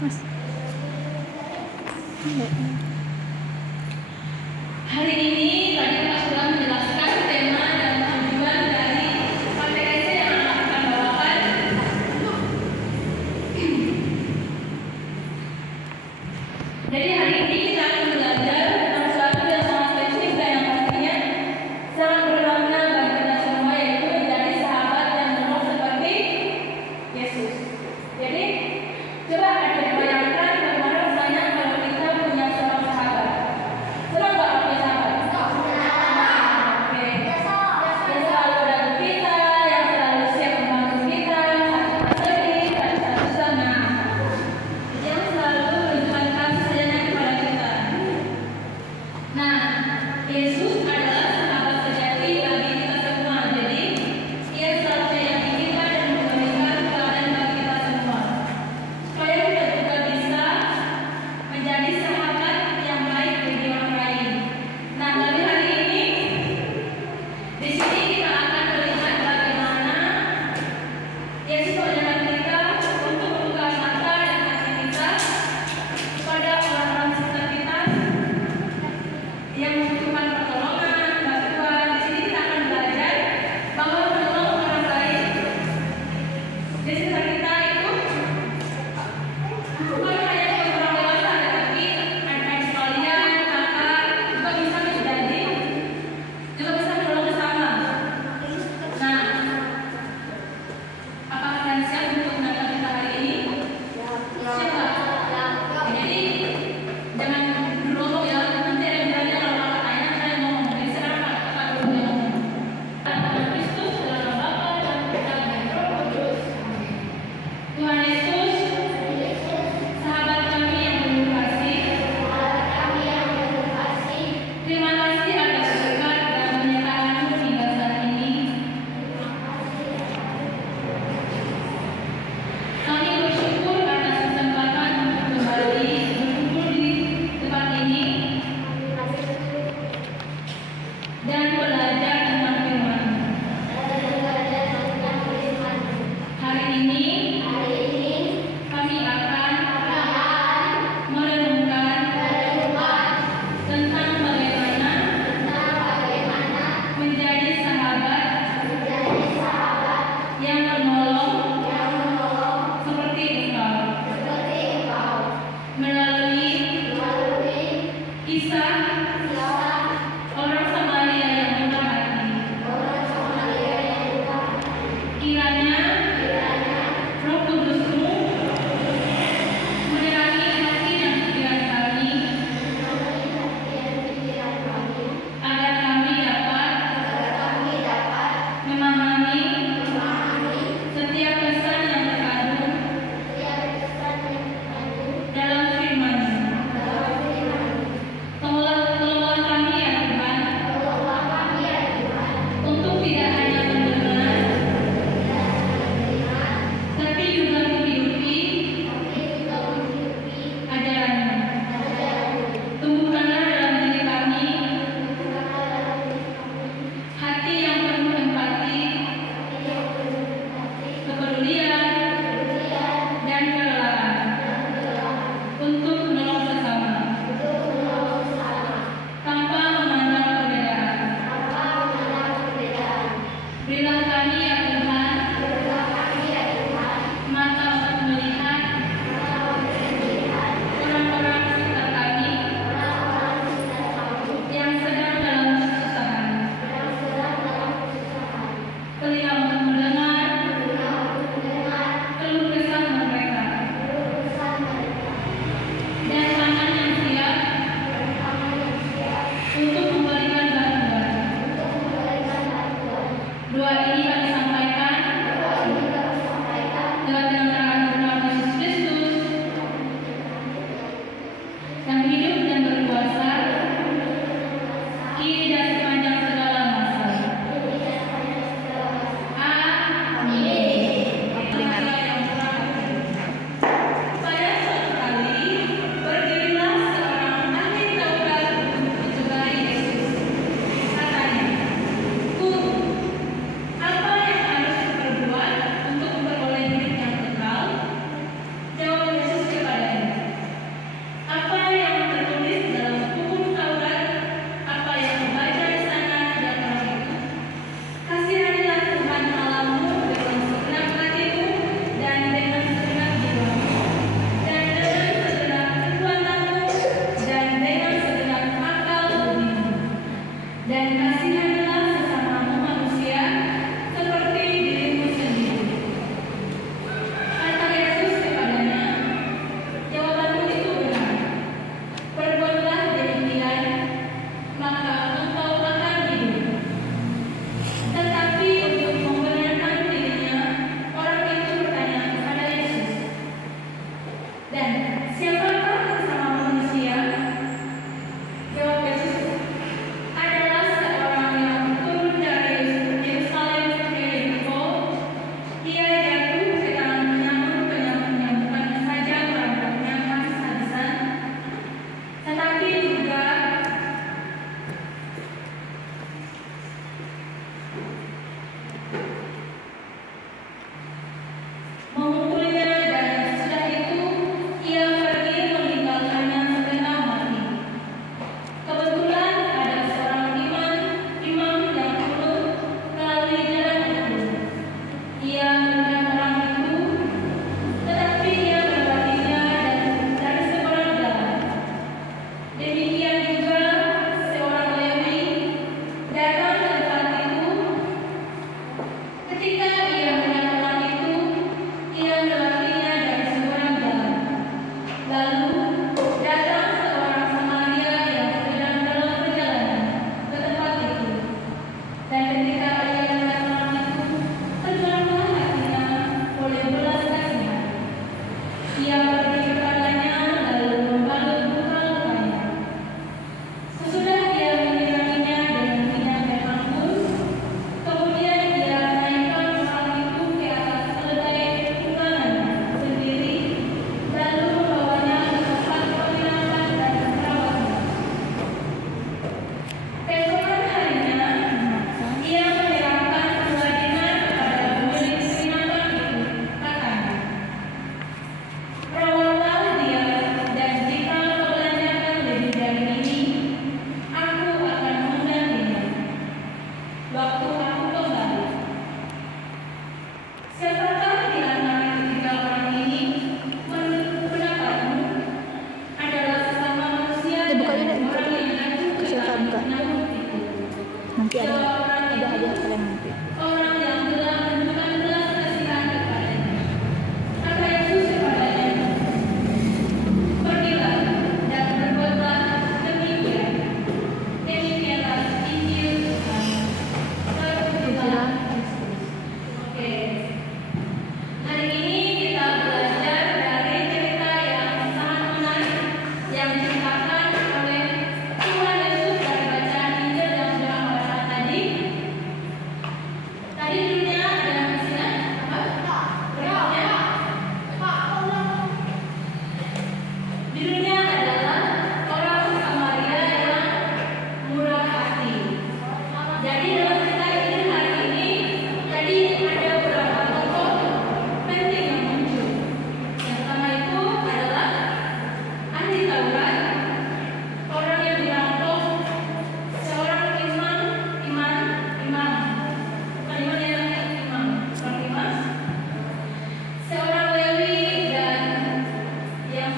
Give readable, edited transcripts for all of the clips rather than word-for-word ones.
Mas. Hari ini tadi Kak sudah menjelaskan tema dan tujuan dari KTS yang akan kita bawakan. Jadi hari ini kita akan belajar tentang sesuatu yang sangat spesifik dan yang pastinya sangat bermakna bagi kita semua, yaitu menjadi sahabat yang benar seperti Yesus. Jadi coba ada bayangkan bagaimana rasanya kalau kita punya seorang sahabat. Senang nggak punya sahabat? Oke. Yang selalu ada untuk kita, yang selalu siap membantu kita, saat kita sedih, saat kita susah. Yang selalu menunjukkan kasih sayangnya kepada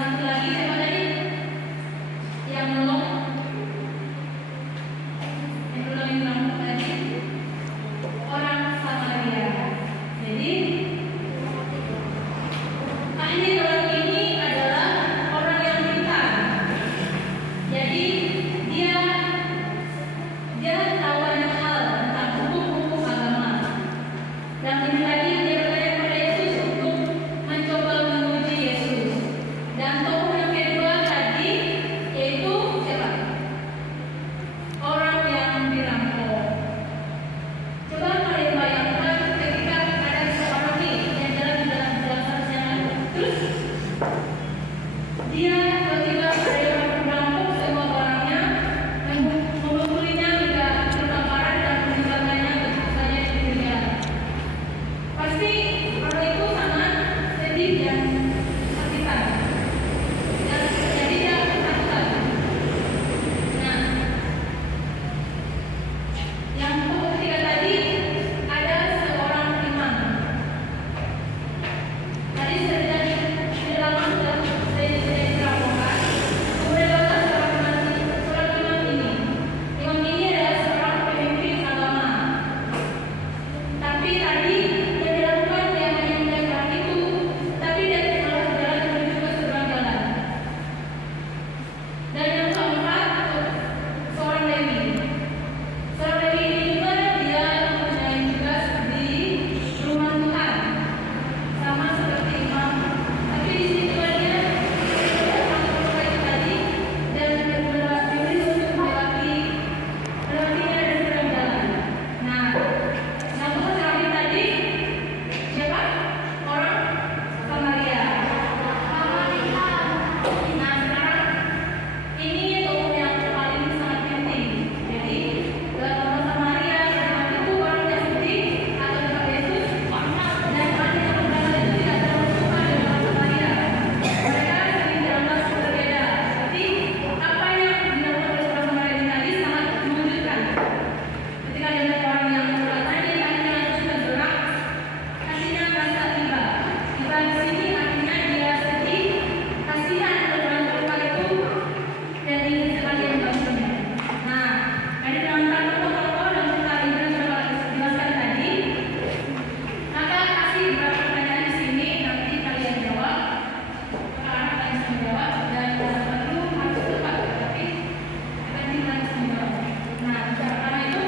satu lagi siapa tadi? Yang belum bilang tadi orang Samaria. Jadi ini orang ini adalah orang yang pintar. Jadi dia tahu banyak hal tentang hukum-hukum agama. Dan ini lagi dia bertanya kepada Yesus untuk mencoba menguji Yesus. Dan tokoh yang kedua tadi yaitu siapa? Orang yang dirampok. Coba kalian bayangkan ketika ada seorang nih yang jalan di dalam jalan terus dia tiba-tiba ada yang merampok semua barangnya dan memukulinya hingga kebakaran dan meninggalkannya begitu saja di dunia. Pasti orang itu sangat sedih dan kesakitan. Dan jadi dia ketakutan. Nah, yang ketiga tadi ada seorang imam. Tadi sudah di dalam sudah diterangkan. Kemudian datang seorang imam ini. Imam ini adalah seorang pemimpin agama. Tapi tadi yang dilakukan dia hanya menjaga itu, tapi dia malah berjalan menuju ke seberang jalan. Dan yang keempat seorang Lewi. Seorang Lewi ini juga dia mempunyai tugas di rumah Tuhan, sama seperti imam. Tapi di sini juga dia sampai tadi dan diberi untuk melewatinya dari seberang jalan. Nah, yang terakhir tadi siapa? Orang Samaria. Nah, sekarang ini tokoh yang paling sangat penting. Jadi dalam orang Samaria itu orang Yahudi atau orang Yesus dan orang yang beragama itu tidak terlalu suka dengan orang Samaria. Mereka sering dianggap berbeda. Tapi apa yang dilakukan oleh orang Samaria ini tadi sangat mengejutkan. Ketika dia melihat orang yang berkata ini akhirnya langsung bergerak, kasihnya merasa tiba. Tiba di sini artinya dia sedih, kasihan dengan orang itu dan ingin sekali membantunya. Nah, dari penonton tokoh dan cerita ini sudah dijelaskan tadi. Maka kasih beberapa pertanyaan di sini nanti kalian jawab. Karena kalian bisa menjawab dan tidak perlu harus tepat, tapi penting kalian bisa menjawab. Nah, yang pertama itu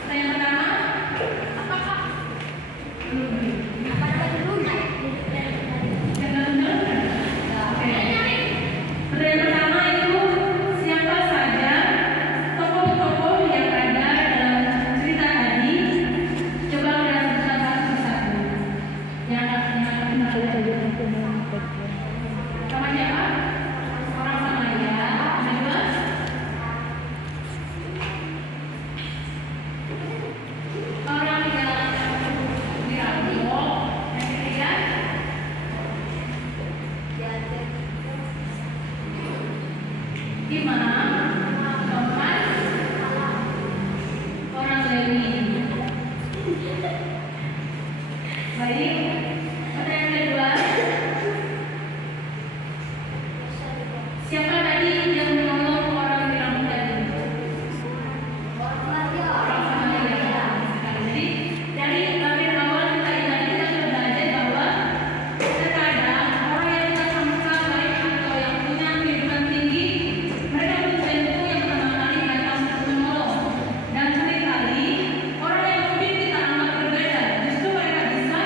pertanyaan pertama, apakah pertanyaan pertama itu siapa saja tokoh-tokoh yang ada dalam cerita tadi? Coba kalian sebutkan satu persatu. Yang sama siapa? Orang Samaria. Yang kedua? Orang yang dirampok. Yang ketiga? Imam. Keempat? Orang Lewi. Baik. Pertanyaan kedua. Siapa tadi yang menolong orang dirampok tadi? Orang Samaria. Jadi dari bagian awal kita sudah belajar bahwa terkadang orang yang kita sangka baik atau yang punya kehidupan tinggi, mereka belum tentu yang pertama kali datang untuk menolong. Dan seringkali orang yang mungkin kita anggap berbeda, justru mereka bisa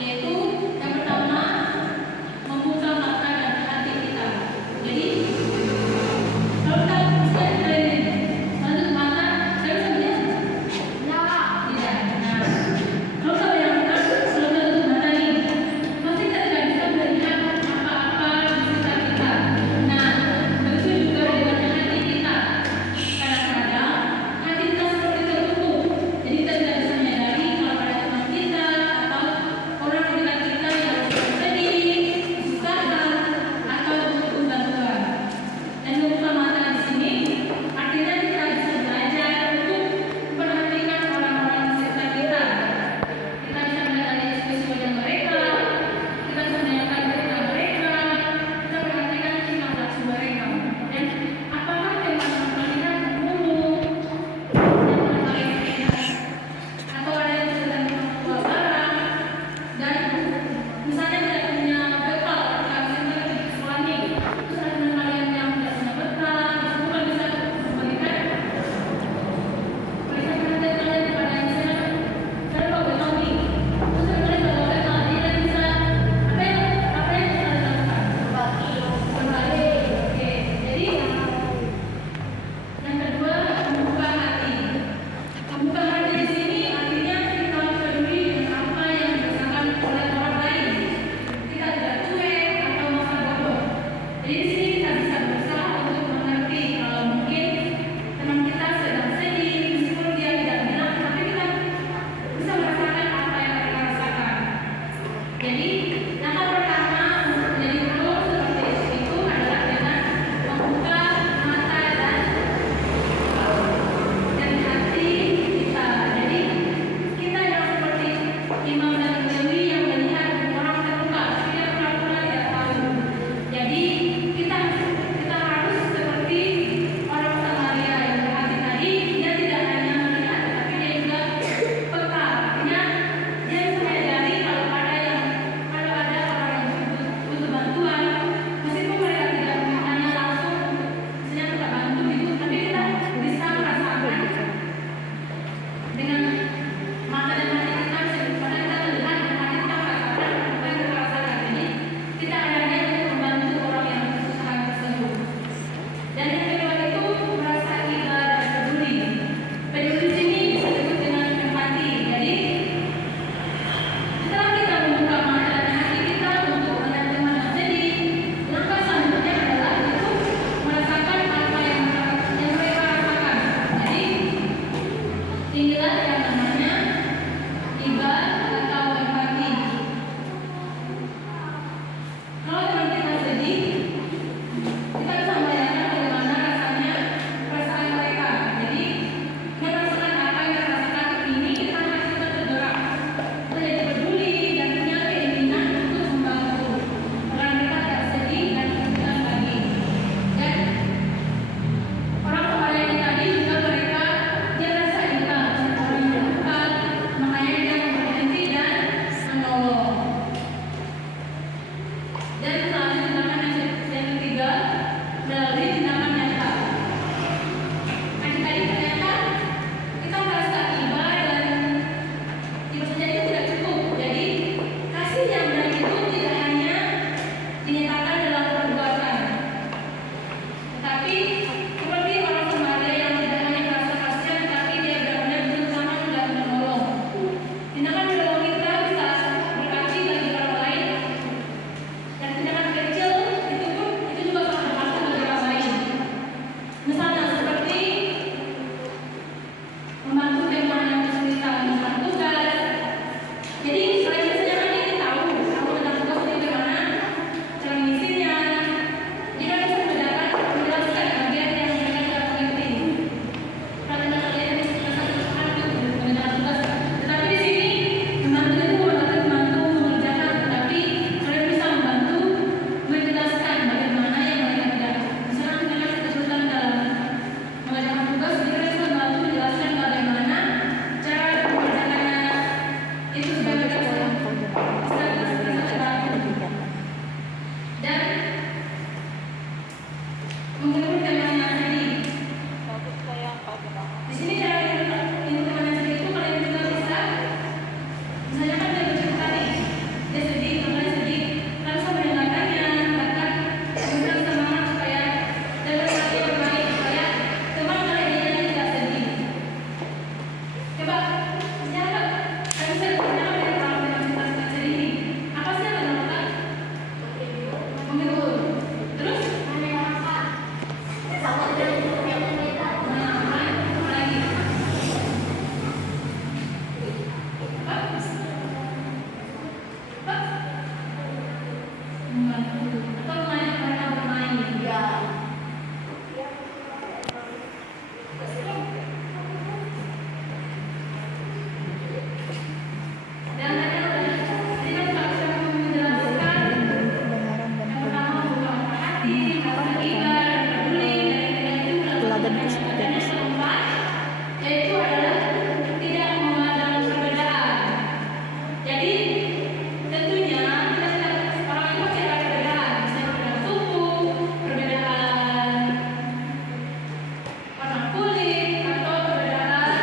yaitu yang pertama membuka mata dan hati kita. Jadi kalau kita buka menutup mata, saya bisa melihat? Tidak. Nah, kalau kita bayangkan kalau kita tutup mata nih, pasti kita tidak bisa melihat apa-apa di sekitar kita. Nah, begitu juga dengan hati kita. Kadang-kadang hati kita seperti tertutup, jadi kita tidak bisa menyadari kalau ada teman kita atau orang di dekat kita yang sedih, kesusahan, atau butuh bantuan. Dan membuka mata di sini artinya kita bisa belajar untuk memperhatikan orang-orang di sekitar kita. Kita bisa melihat dari ekspresi wajah mereka, kita bisa mendengarkan cerita mereka, kita perhatikan tingkah laku mereka. Dan apakah yang melihat buruk, yang paling atau ada yang sedang membawa barang, dan misalnya tidak punya bekal, tidak bisa pergi ke sekolah nih, terus ada teman kalian yang tidak punya bekal, bukan bisa memberikan perhatian kalian kepada yang sedang bawa bekal nih, terus ada kalian bawa bekal, jadi kalian bisa apa yang bisa dilakukan? Berbagi. Oke, jadi yang kedua membuka hati. Membuka hati di sini artinya kita peduli dengan apa yang dirasakan oleh orang lain. Kita tidak cuek atau merasa bodoh. Jadi di sini kita bisa berusaha untuk mengerti kalau mungkin teman kita sedang sedih, meskipun dia tidak bilang, tapi kita bisa merasakan apa yang mereka rasakan. Jadi langkah pertama untuk menjadi guru seperti Yesus itu adalah dengan membuka mata dan hati kita. Jadi kita yang seperti Imam dan Lewi yang melihat orang terluka, tidak pura-pura tidak tahu. Jadi kita harus seperti orang Samaria yang berhati tadi, dia tidak hanya melihat, tapi dia juga peka. Artinya dia bisa menyadari kalau ada orang Jadi tentunya kita setiap orang itu pasti ada perbedaan, misalnya perbedaan suku, perbedaan warna kulit, atau perbedaan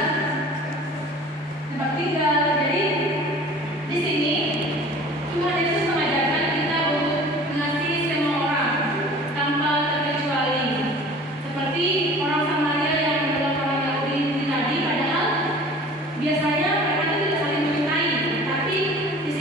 tempat tinggal. Jadi di sini Tuhan Yesus mengajarkan kita untuk mengasihi semua orang tanpa terkecuali. Seperti orang Samaria yang menolak orang Yahudi tadi, padahal biasanya mereka itu tidak saling mencintai, tapi di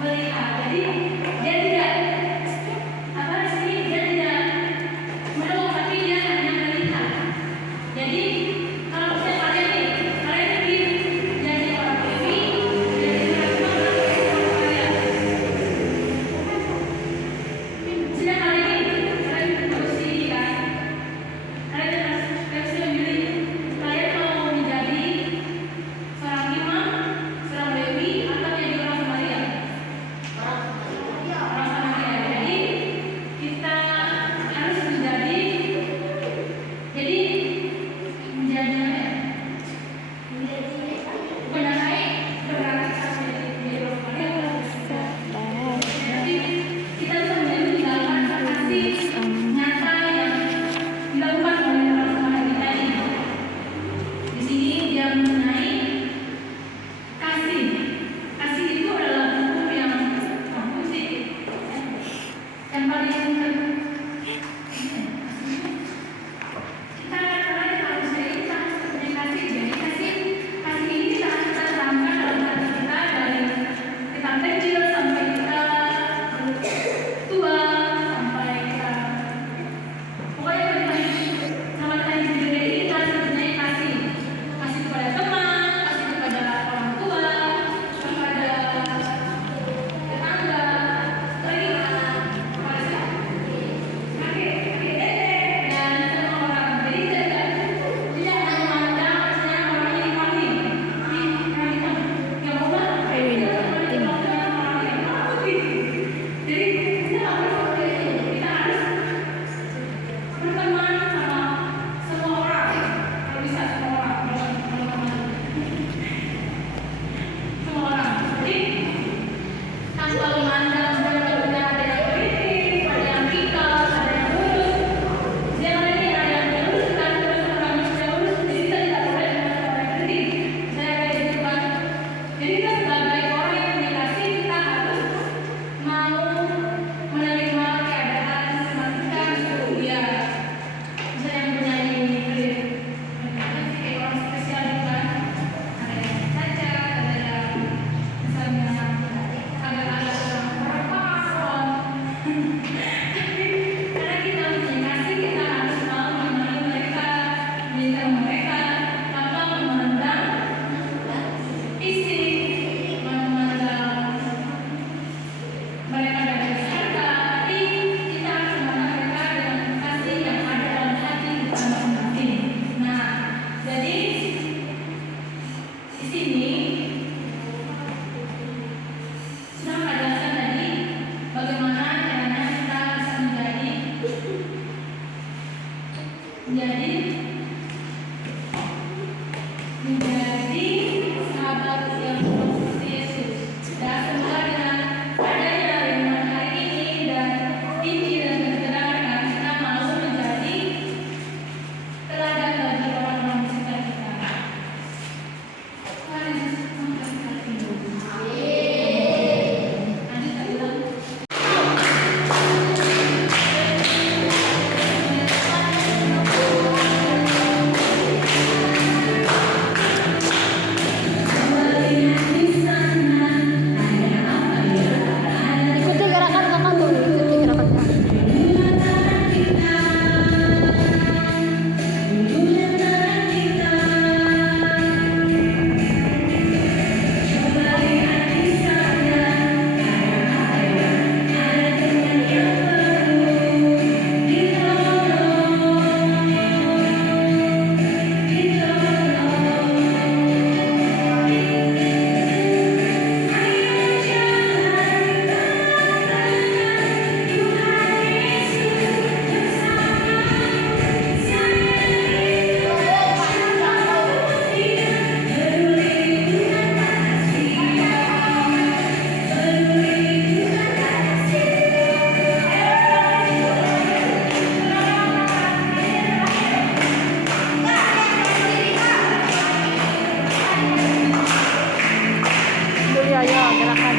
melihat. Jadi dia tidak apa sih? Dia tidak meluk, tapi dia hanya melihat. Jadi kalau saya kalian nih, kalian ingin jadi orang Lewi, jadi orang kalian. Sudah kalian berusia kan? Kalian harus memilih. Kalian mau menjadi seorang imam, seorang Lewi, atau jadi orang Samaria? Orang Samaria. Jadi kita harus menjadi apa ya? Bukan naik berangkat menjadi orang Samaria. Jadi kita bisa meninggalkan kasih nyata yang dilakukan oleh orang Samaria kita ini. Di sini dia mengenai kasih. Kasih itu adalah hukum yang paling kita harus kasih. Jadi kasih ini kita harus tanamkan dalam hati kita dari kita kecil sampai kita tua, sampai kita pokoknya sama kita sendiri kita sebenarnya kasih kepada teman, kasih kepada orang tua, kepada tetangga, kepada siapa? Dan semua orang. Jadi tidak memandang misalnya orang ini kami yang mau jadi kita harus berteman sama semua orang, kalau bisa semua orang, semua orang. Jadi tanpa memandang ada yang politik, ada yang vital, ada yang lurus. Jangan ini ada yang lurus, kan terus orang yang lurus, jadi kita tidak boleh dengan orang yang kritik. Saya kayak gitu kan. Jadi kita sebagai orang yang punya kasih, kita harus mau menerima keadaan teman kita gitu. Ya, misalnya yang penyanyi kayak orang spesial gitu kan. Ada yang cacat, ada yang misalnya agak-agak kurang paham. Karena kita punya kasih, kita harus mau menemani mereka, mendidik mereka tanpa memandang fisik, memandang mereka dari harta, tapi kita harus memandang mereka dengan kasih yang ada dalam hati kita masing-masing. Nah, jadi di sini sudah menjelaskan tadi bagaimana caranya kita bisa menjadi sahabat yang seperti Yesus. Dan semoga dengan adanya renungan hari ini dan Injil yang diterangkan, kita mau menjadi teladan bagi orang-orang di sekitar kita. Tuhan Yesus memberkati. Lanjut kita bilang. Ikuti gerakan kakak tuh, ikuti gerakan kakak. Dulu ya, gerakan.